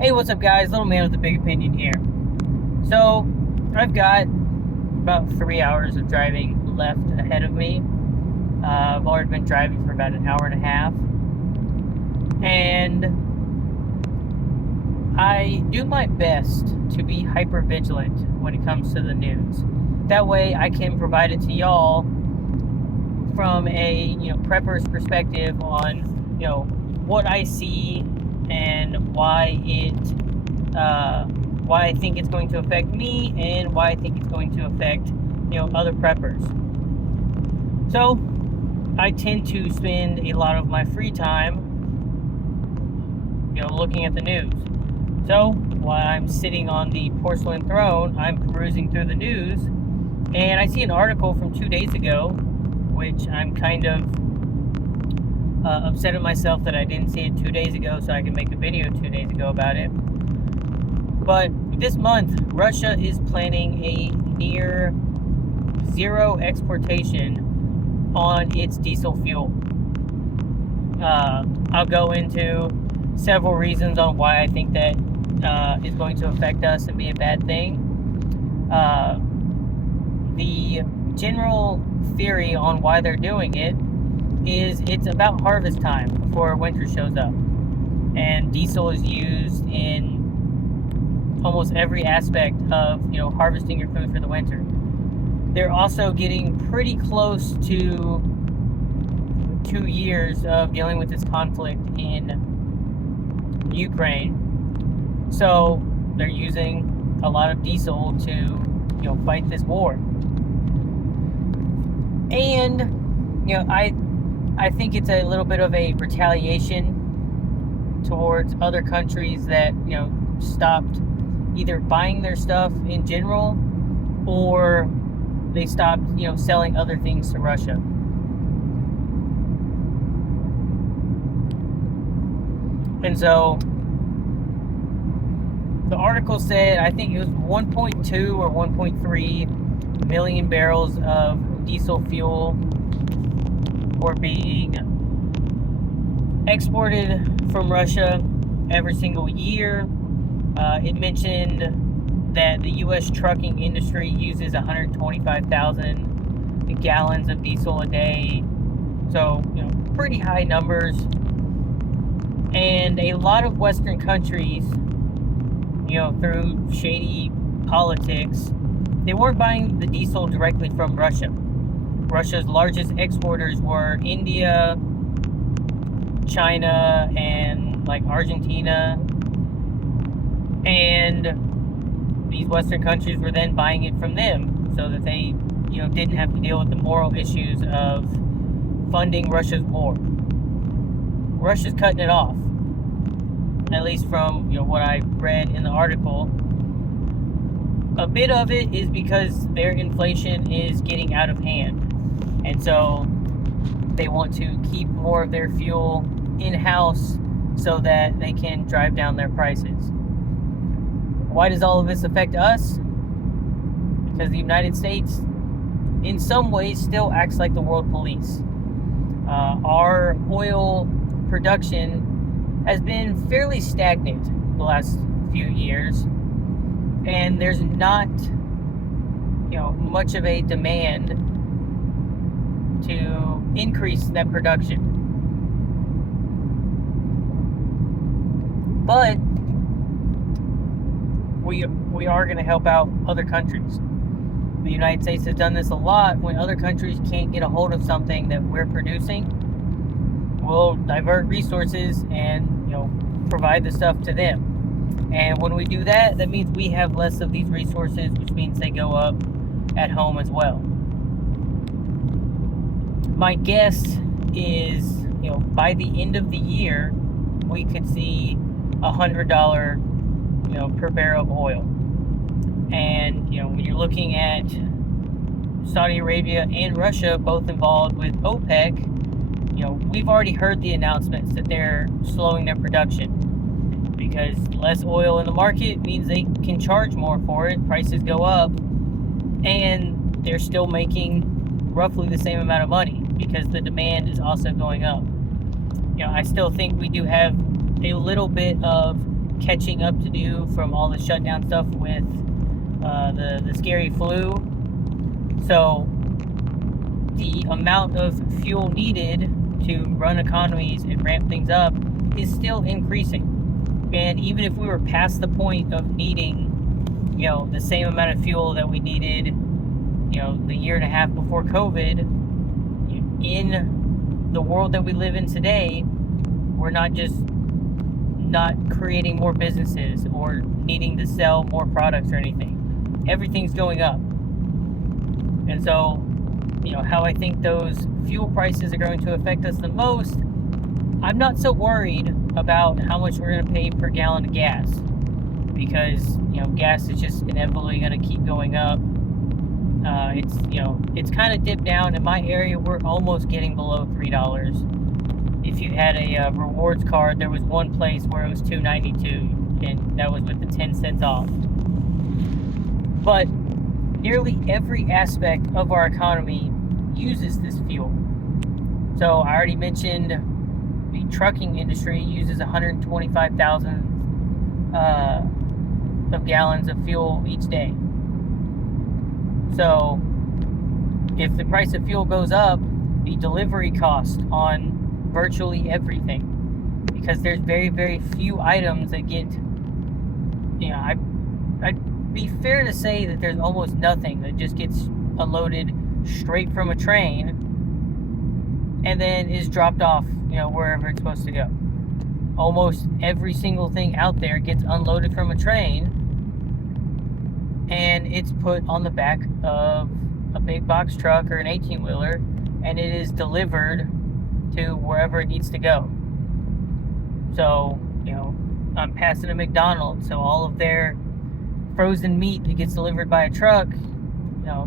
Hey, what's up, guys? Little man with a big opinion here. So, I've got about 3 hours of driving left ahead of me. I've already been driving for about an hour and a half, and I do my best to be hyper vigilant when it comes to the news. That way, I can provide it to y'all from a prepper's perspective on what I see and why I think it's going to affect me and why I think it's going to affect other preppers. So I tend to spend a lot of my free time looking at the news. So while I'm sitting on the porcelain throne, I'm perusing through the news, and I see an article from 2 days ago, which I'm kind of upset at myself that I didn't see it 2 days ago so I can make a video 2 days ago about it. But this month, Russia is planning a near zero exportation on its diesel fuel. I'll go into several reasons on why I think that is going to affect us and be a bad thing. The general theory on why they're doing it is it's about harvest time before winter shows up, and diesel is used in almost every aspect of harvesting your food for the winter. They're also getting pretty close to 2 years of dealing with this conflict in Ukraine, so they're using a lot of diesel to fight this war. And I think it's a little bit of a retaliation towards other countries that stopped either buying their stuff in general, or they stopped selling other things to Russia. And so the article said, I think it was 1.2 or 1.3 million barrels of diesel fuel were being exported from Russia every single year. It mentioned that the U.S. trucking industry uses 125,000 gallons of diesel a day. So, pretty high numbers. And a lot of Western countries, through shady politics, they weren't buying the diesel directly from Russia. Russia's largest exporters were India, China, and Argentina. And these Western countries were then buying it from them so that they, didn't have to deal with the moral issues of funding Russia's war. Russia's cutting it off, at least from what I read in the article. A bit of it is because their inflation is getting out of hand, and so they want to keep more of their fuel in-house so that they can drive down their prices. Why does all of this affect us? Because the United States, in some ways, still acts like the world police. Our oil production has been fairly stagnant the last few years, and there's not much of a demand to increase that production. But we are going to help out other countries. The United States has done this a lot. When other countries can't get a hold of something that we're producing, we'll divert resources and provide the stuff to them. And when we do that, that means we have less of these resources, which means they go up at home as well. My guess is, by the end of the year, we could see $100, per barrel of oil. And, when you're looking at Saudi Arabia and Russia both involved with OPEC, we've already heard the announcements that they're slowing their production because less oil in the market means they can charge more for it, prices go up, and they're still making roughly the same amount of money because the demand is also going up. I still think we do have a little bit of catching up to do from all the shutdown stuff with the scary flu. So the amount of fuel needed to run economies and ramp things up is still increasing. And even if we were past the point of needing, the same amount of fuel that we needed, the year and a half before COVID, in the world that we live in today, we're not just not creating more businesses or needing to sell more products or anything. Everything's going up. And so, how I think those fuel prices are going to affect us the most, I'm not so worried about how much we're going to pay per gallon of gas, because gas is just inevitably going to keep going up. It's kind of dipped down. In my area, we're almost getting below $3. If you had a rewards card, there was one place where it was $2.92, and that was with the 10 cents off. But nearly every aspect of our economy uses this fuel. So I already mentioned the trucking industry uses 125,000 of gallons of fuel each day. So if the price of fuel goes up, the delivery cost on virtually everything, because there's very, very few items that get, I'd be fair to say that there's almost nothing that just gets unloaded straight from a train and then is dropped off, wherever it's supposed to go. Almost every single thing out there gets unloaded from a train and it's put on the back of a big box truck or an 18-wheeler, and it is delivered to wherever it needs to go. So, I'm passing a McDonald's, so all of their frozen meat that gets delivered by a truck,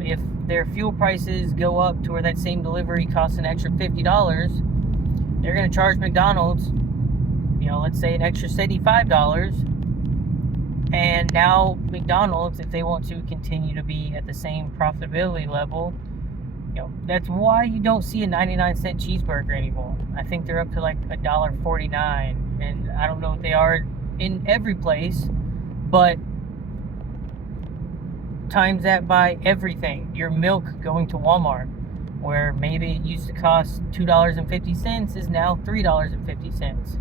if their fuel prices go up to where that same delivery costs an extra $50, they're going to charge McDonald's, let's say an extra $75. And now McDonald's, if they want to continue to be at the same profitability level, that's why you don't see a 99-cent cheeseburger anymore. I think they're up to like $1.49, and I don't know if they are in every place, but times that by everything. Your milk going to Walmart, where maybe it used to cost $2.50, is now $3.50.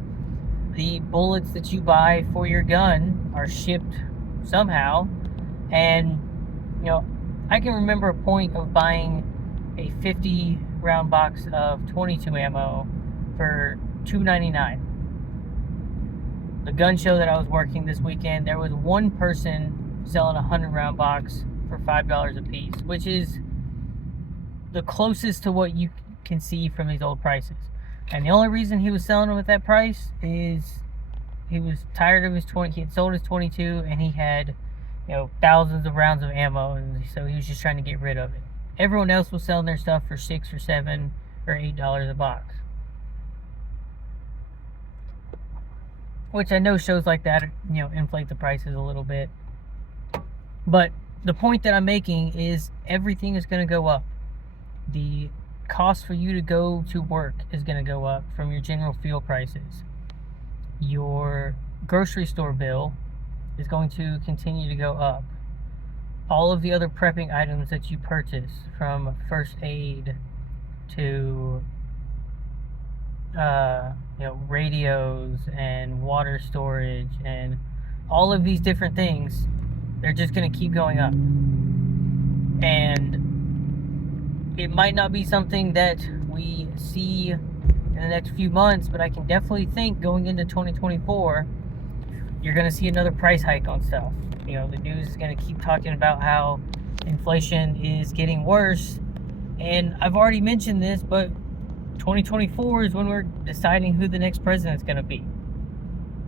The bullets that you buy for your gun are shipped somehow, and I can remember a point of buying a 50 round box of 22 ammo for $2.99. The gun show that I was working this weekend, there was one person selling a 100 round box for $5 a piece, which is the closest to what you can see from these old prices. And the only reason he was selling them at that price is he was tired of his 20. He had sold his 22, and he had, thousands of rounds of ammo, and so he was just trying to get rid of it. Everyone else was selling their stuff for $6 or $7 or $8 a box, which I know shows like that, inflate the prices a little bit. But the point that I'm making is everything is going to go up. The cost for you to go to work is going to go up from your general fuel prices. Your grocery store bill is going to continue to go up. All of the other prepping items that you purchase, from first aid to radios and water storage and all of these different things, they're just going to keep going up. And it might not be something that we see in the next few months, but I can definitely think going into 2024, you're going to see another price hike on stuff. The news is going to keep talking about how inflation is getting worse. And I've already mentioned this, but 2024 is when we're deciding who the next president's going to be.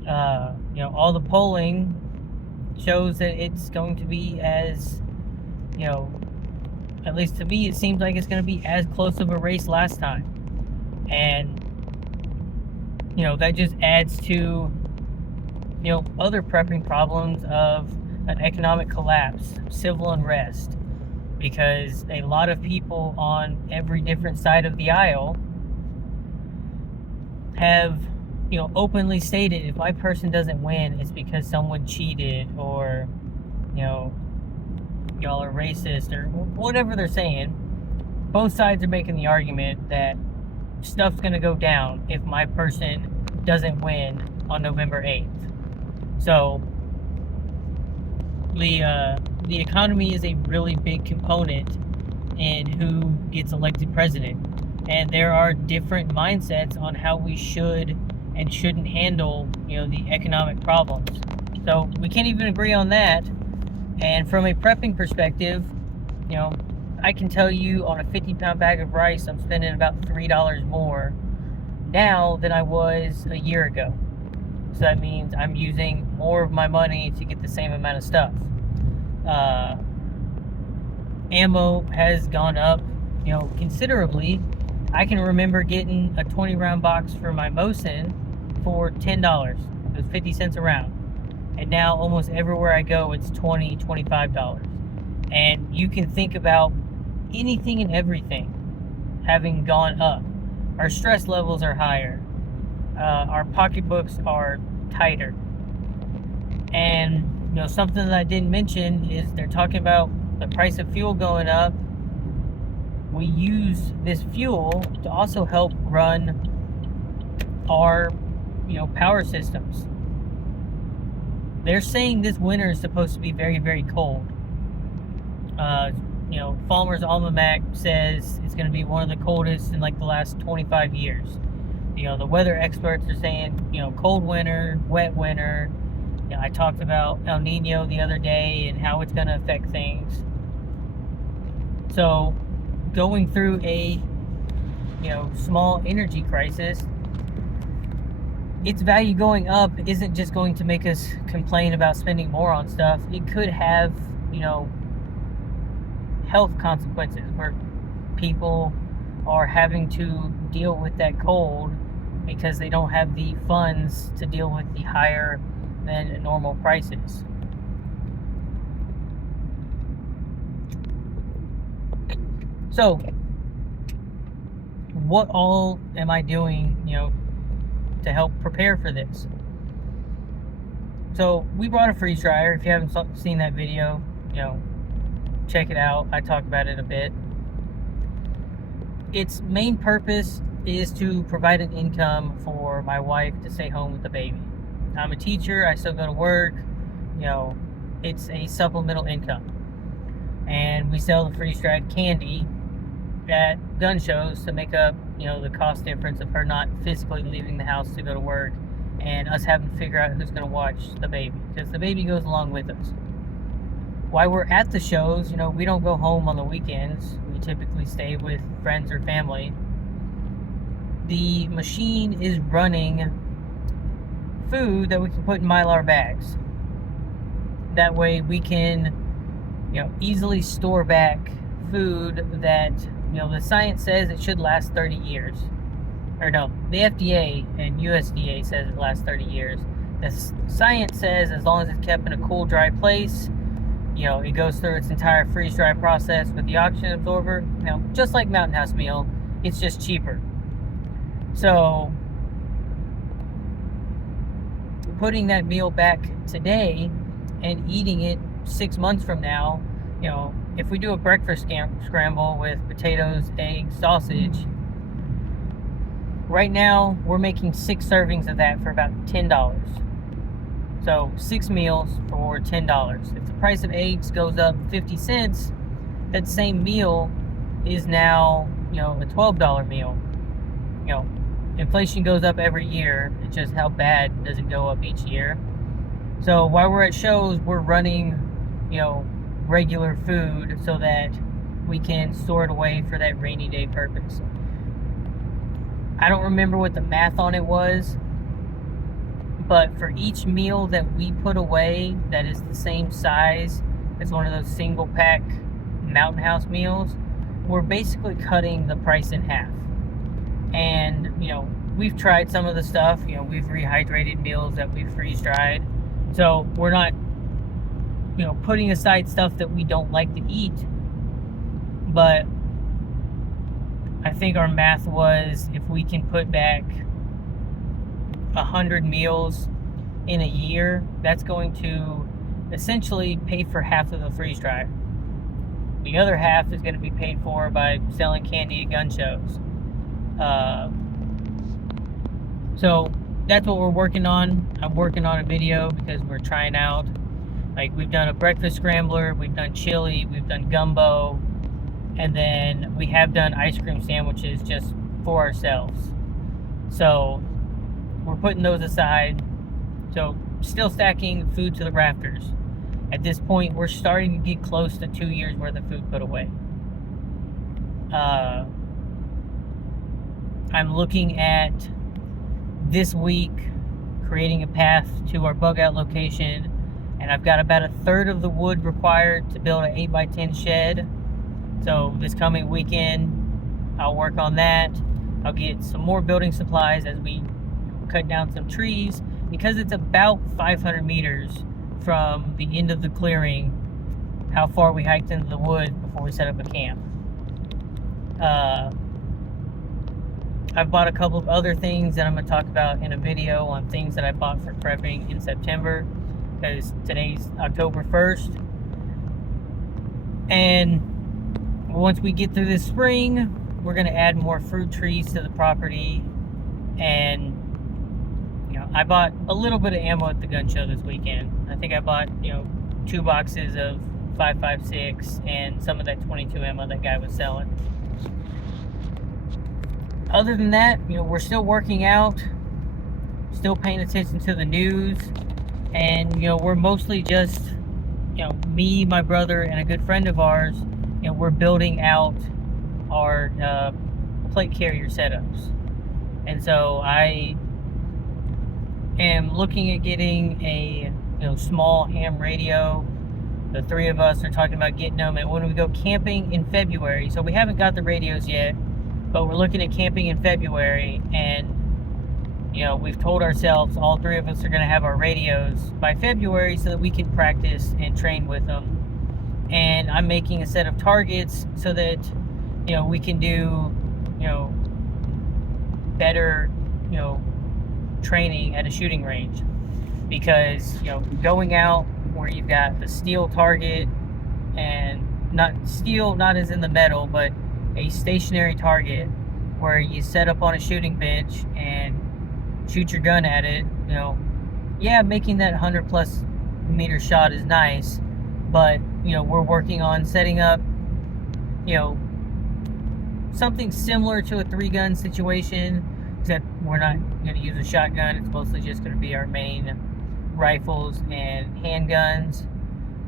All the polling shows that it's going to be as, at least to me, it seems like it's going to be as close of a race last time. And, that just adds to, other prepping problems of an economic collapse, civil unrest, because a lot of people on every different side of the aisle have openly stated, if my person doesn't win, it's because someone cheated, or y'all are racist, or whatever they're saying. Both sides are making the argument that stuff's going to go down if my person doesn't win on November 8th. So the economy is a really big component in who gets elected president, and there are different mindsets on how we should and shouldn't handle the economic problems. So we can't even agree on that. And from a prepping perspective, I can tell you, on a 50-pound bag of rice, I'm spending about $3 more now than I was a year ago. So that means I'm using more of my money to get the same amount of stuff. Ammo has gone up, considerably. I can remember getting a 20-round box for my Mosin for $10. It was 50 cents a round. And now almost everywhere I go, it's $20, $25. And you can think about anything and everything having gone up. Our stress levels are higher. Our pocketbooks are tighter. And something that I didn't mention is they're talking about the price of fuel going up. We use this fuel to also help run our power systems. They're saying this winter is supposed to be very, very cold. Falmer's Almanac says it's going to be one of the coldest in like the last 25 years. The weather experts are saying, cold winter, wet winter. I talked about El Nino the other day and how it's going to affect things. So going through a, small energy crisis, its value going up isn't just going to make us complain about spending more on stuff. It could have, health consequences where people are having to deal with that cold because they don't have the funds to deal with the higher than normal prices. So, what all am I doing, to help prepare for this? So, we brought a freeze dryer. If you haven't seen that video, check it out. I talk about it a bit. Its main purpose is to provide an income for my wife to stay home with the baby. I'm a teacher. I still go to work. It's a supplemental income. And we sell the freeze-dried candy at gun shows to make up, the cost difference of her not physically leaving the house to go to work and us having to figure out who's going to watch the baby, because the baby goes along with us. While we're at the shows, we don't go home on the weekends. We typically stay with friends or family. The machine is running food that we can put in Mylar bags. That way we can, easily store back food that, the science says it should last 30 years. Or no, the FDA and USDA says it lasts 30 years. The science says as long as it's kept in a cool, dry place, it goes through its entire freeze-dry process with the oxygen absorber. Just like Mountain House meal, it's just cheaper. So, putting that meal back today and eating it 6 months from now, if we do a breakfast scramble with potatoes, eggs, sausage, right now we're making 6 servings of that for about $10. So 6 meals for $10. If the price of eggs goes up 50 cents, that same meal is now, a $12 meal. Inflation goes up every year. It's just how bad does it go up each year. So while we're at shows, we're running, regular food so that we can store it away for that rainy day purpose. I don't remember what the math on it was, but for each meal that we put away that is the same size as one of those single pack Mountain House meals, we're basically cutting the price in half. And, we've tried some of the stuff. We've rehydrated meals that we've freeze dried. So we're not, putting aside stuff that we don't like to eat. But I think our math was, if we can put back 100 meals in a year, that's going to essentially pay for half of the freeze dryer. The other half is going to be paid for by selling candy at gun shows. So that's what we're working on. I'm working on a video because we're trying out. Like, we've done a breakfast scrambler, we've done chili, we've done gumbo, and then we have done ice cream sandwiches just for ourselves. So we're putting those aside. So still stacking food to the rafters. At this point, we're starting to get close to 2 years worth of food put away. I'm looking at this week creating a path to our bug out location, and I've got about a third of the wood required to build an 8x10 shed. So this coming weekend, I'll work on that. I'll get some more building supplies as we cut down some trees, because it's about 500 meters from the end of the clearing how far we hiked into the woods before we set up a camp. I've bought a couple of other things that I'm going to talk about in a video on things that I bought for prepping in September, because today's October 1st. And once we get through this spring, we're going to add more fruit trees to the property. And I bought a little bit of ammo at the gun show this weekend. I think I bought 2 boxes of 5.56 and some of that 22 ammo that guy was selling. Other than that, we're still working out, still paying attention to the news, and we're mostly just me, my brother, and a good friend of ours. We're building out our plate carrier setups, and so I am looking at getting a small ham radio. The 3 of us are talking about getting them, and when we go camping in February, so we haven't got the radios yet, but we're looking at camping in February, and we've told ourselves all 3 of us are going to have our radios by February so that we can practice and train with them. And I'm making a set of targets so that we can do better training at a shooting range, because going out where you've got a steel target, and not steel, not as in the metal, but a stationary target where you set up on a shooting bench and shoot your gun at it. Making that 100+ meter shot is nice, but we're working on setting up something similar to a 3-gun situation, except we're not going to use a shotgun. It's mostly just going to be our main rifles and handguns.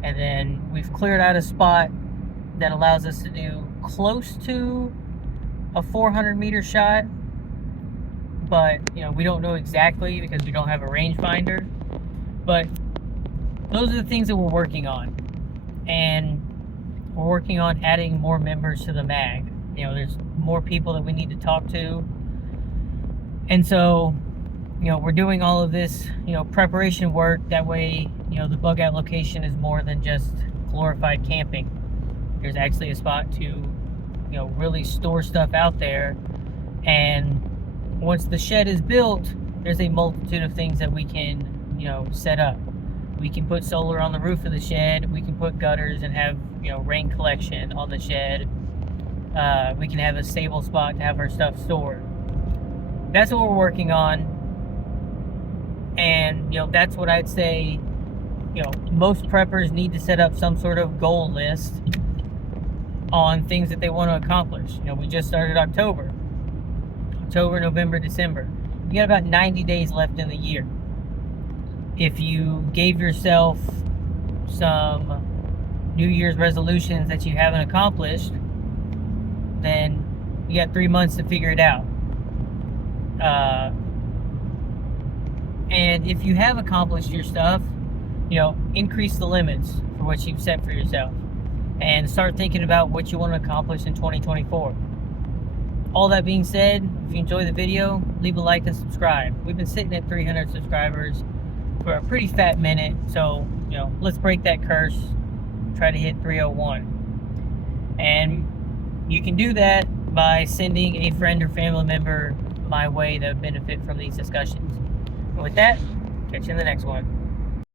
And then we've cleared out a spot that allows us to do close to a 400 meter shot, but we don't know exactly because we don't have a rangefinder. But those are the things that we're working on, and we're working on adding more members to the MAG. There's more people that we need to talk to, and so we're doing all of this preparation work. That way the bug out location is more than just glorified camping. There's actually a spot to really store stuff out there, and once the shed is built, there's a multitude of things that we can set up. We can put solar on the roof of the shed, we can put gutters and have rain collection on the shed. We can have a stable spot to have our stuff stored. That's what we're working on, and that's what I'd say most preppers need to set up some sort of goal list on things that they want to accomplish. We just started October, November, December. You got about 90 days left in the year. If you gave yourself some New Year's resolutions that you haven't accomplished, then you got 3 months to figure it out. And if you have accomplished your stuff, increase the limits for what you've set for yourself, and start thinking about what you want to accomplish in 2024. All that being said, if you enjoy the video, leave a like and subscribe. We've been sitting at 300 subscribers for a pretty fat minute, so let's break that curse, try to hit 301. And you can do that by sending a friend or family member my way that would benefit from these discussions. With that, catch you in the next one.